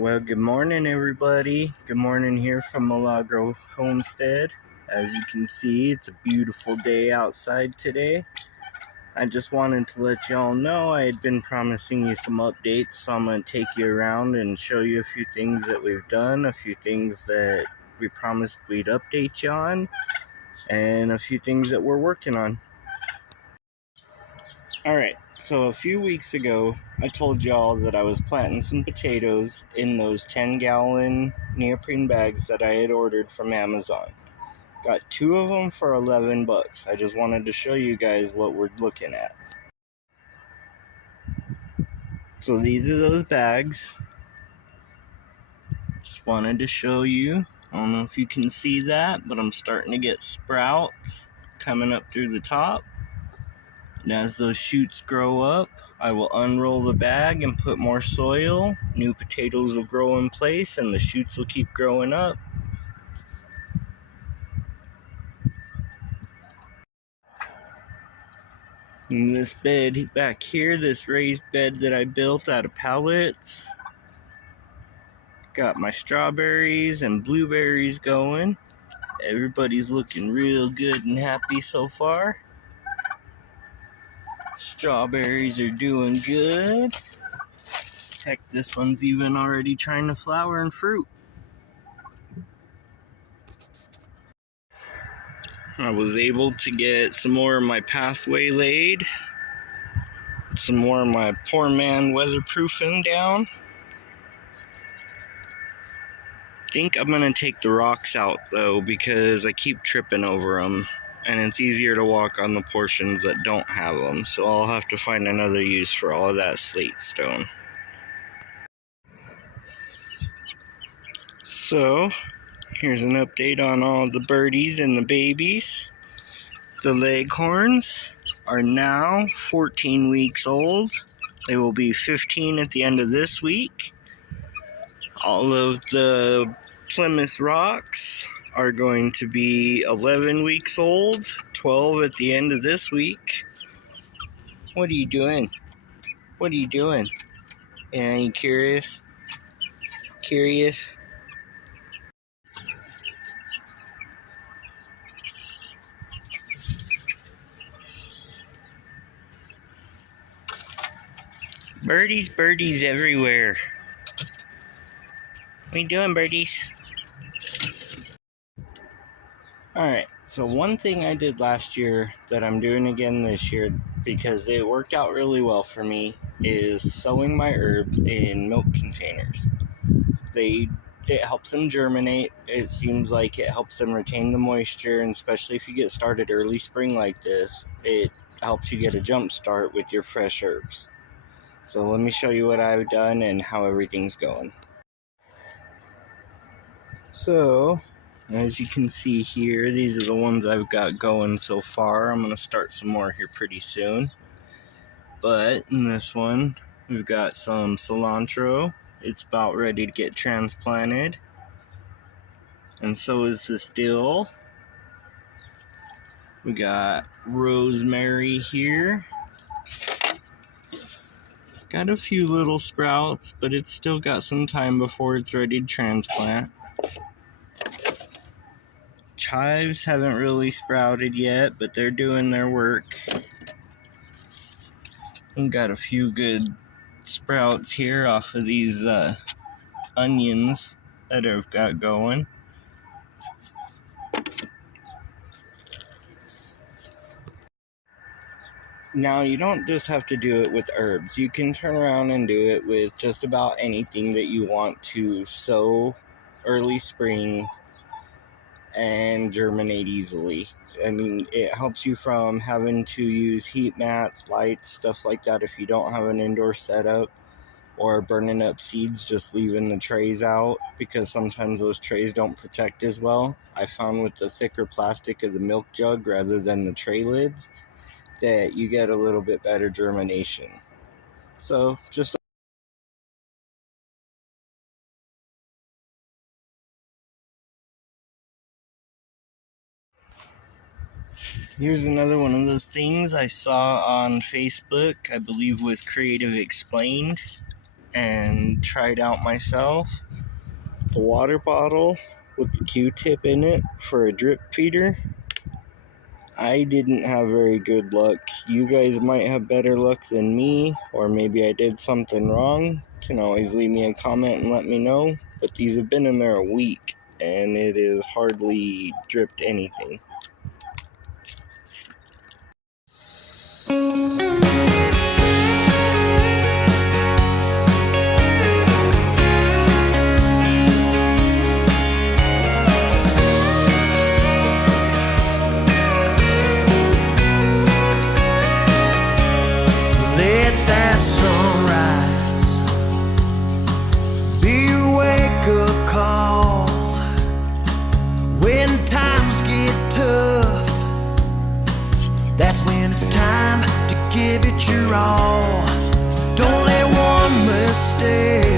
Well, good morning, everybody. Good morning here from Milagro Homestead. As you can see, it's a beautiful day outside today. I just wanted to let y'all know I had been promising you some updates, so I'm going to take you around and show you a few things that we've done, a few things that we promised we'd update you on, and a few things that we're working on. Alright, so a few weeks ago, I told y'all that I was planting some potatoes in those 10-gallon neoprene bags that I had ordered from Amazon. Got 2 of them for $11. I just wanted to show you guys what we're looking at. So these are those bags. Just wanted to show you. I don't know if you can see that, but I'm starting to get sprouts coming up through the top. And as those shoots grow up, I will unroll the bag and put more soil. New potatoes will grow in place and the shoots will keep growing up. And this bed back here, this raised bed that I built out of pallets, got my strawberries and blueberries going. Everybody's looking real good and happy so far. Strawberries are doing good. Heck, this one's even already trying to flower and fruit. I was able to get some more of my pathway laid, some more of my poor man weatherproofing down. I think I'm going to take the rocks out though, because I keep tripping over them and it's easier to walk on the portions that don't have them, so I'll have to find another use for all of that slate stone. So here's an update on all the birdies and the babies. The leghorns are now 14 weeks old. They will be 15 at the end of this week. All of the Plymouth Rocks are going to be 11 weeks old, 12 at the end of this week. What are you doing? What are you doing? Yeah, you curious? Curious? Birdies everywhere. What are you doing, birdies? Alright, so one thing I did last year that I'm doing again this year because it worked out really well for me is sowing my herbs in milk containers. It helps them germinate. It seems like it helps them retain the moisture, and especially if you get started early spring like this, it helps you get a jump start with your fresh herbs. So let me show you what I've done and how everything's going. So, as you can see here, these are the ones I've got going so far. I'm going to start some more here pretty soon. But in this one, we've got some cilantro. It's about ready to get transplanted. And so is this dill. We got rosemary here. Got a few little sprouts, but it's still got some time before it's ready to transplant. Chives haven't really sprouted yet, but they're doing their work. We've got a few good sprouts here off of these onions that I've got going. Now, you don't just have to do it with herbs. You can turn around and do it with just about anything that you want to sow early spring and germinate easily. I mean, it helps you from having to use heat mats, lights, stuff like that if you don't have an indoor setup, or burning up seeds just leaving the trays out, because sometimes those trays don't protect as well. I found with the thicker plastic of the milk jug rather than the tray lids that you get a little bit better germination. So just here's another one of those things I saw on Facebook, I believe with Creative Explained. and tried out myself. The water bottle with the Q-tip in it for a drip feeder. I didn't have very good luck. You guys might have better luck than me, or maybe I did something wrong. You can always leave me a comment and let me know. But these have been in there a week, and it is hardly dripped anything. That's when it's time to give it your all. Don't let one mistake